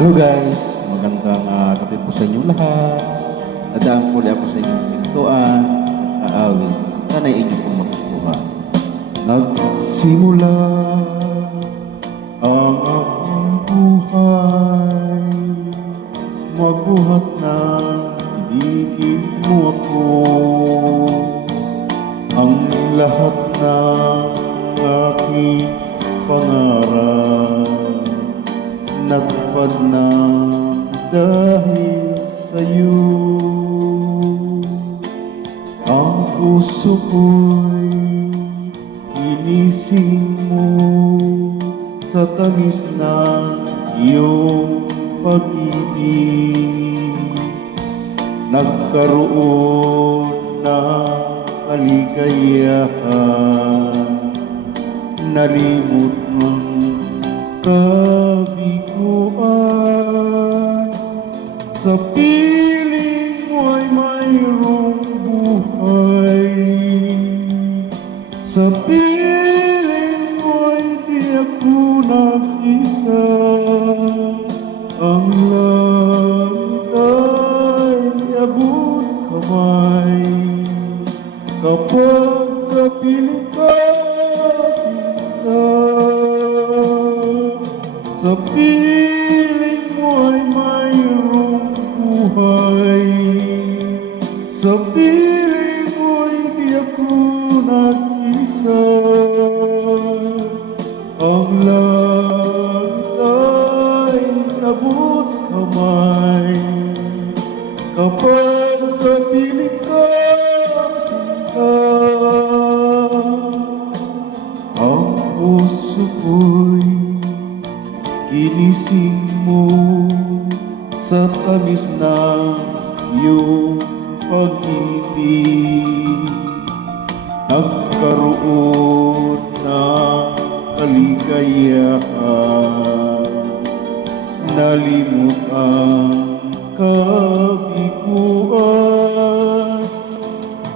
Hello guys, magandang gabi po sa inyo lahat. Nadaan po ako sa inyong pintuan at aawit. Sana inyo pong magustuhan. Nagsimula ang aking buhay, magbuhat ng ibigin mo ako. Ang lahat ng aking pangarap natupad na dahil sa'yo. Ang puso ko'y ginising mo sa tamis ng iyong pag-ibig. Nagkaroon ng kaligayahan, nalimot ng kabiguan. Sa piling mo'y mayroong buhay, sa piling mo'y di ako nag-isa. Ang langit ay abot kamay kapag kapiling ka, sinta. Sa piling mo'y mayroong buhay, sa piling mo'y di ako nag-isa. Ang langit ay abot kamay kapag kapiling ka, sinta. Ang puso ko'y ginising mo sa tamis ng iyong pag-ibig. Nagkaroon ng kaligayahan, nalimot ang kabiguan.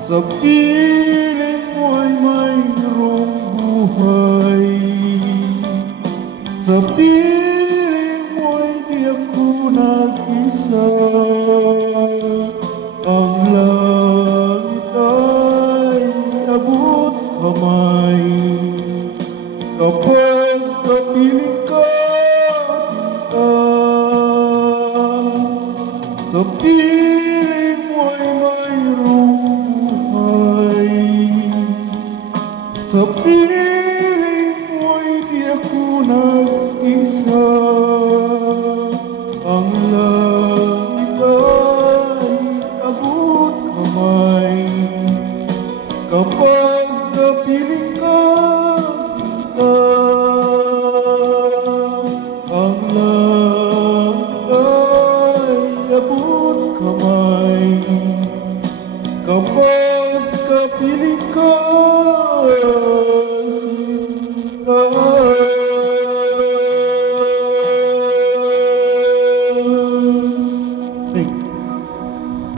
Sa piling mo'y mayroong buhay, sa piling mo'y di ako nag-isa. Ang langit ay abot kamay kapag kapiling ka, sinta. Sa piling mo'y mayroong buhay, sa piling mo'y di ako nag-isa. Ang langit ay abot kamay kapag kapiling ka, sinta. Ang langit ay abot kamay kapag kapiling ka.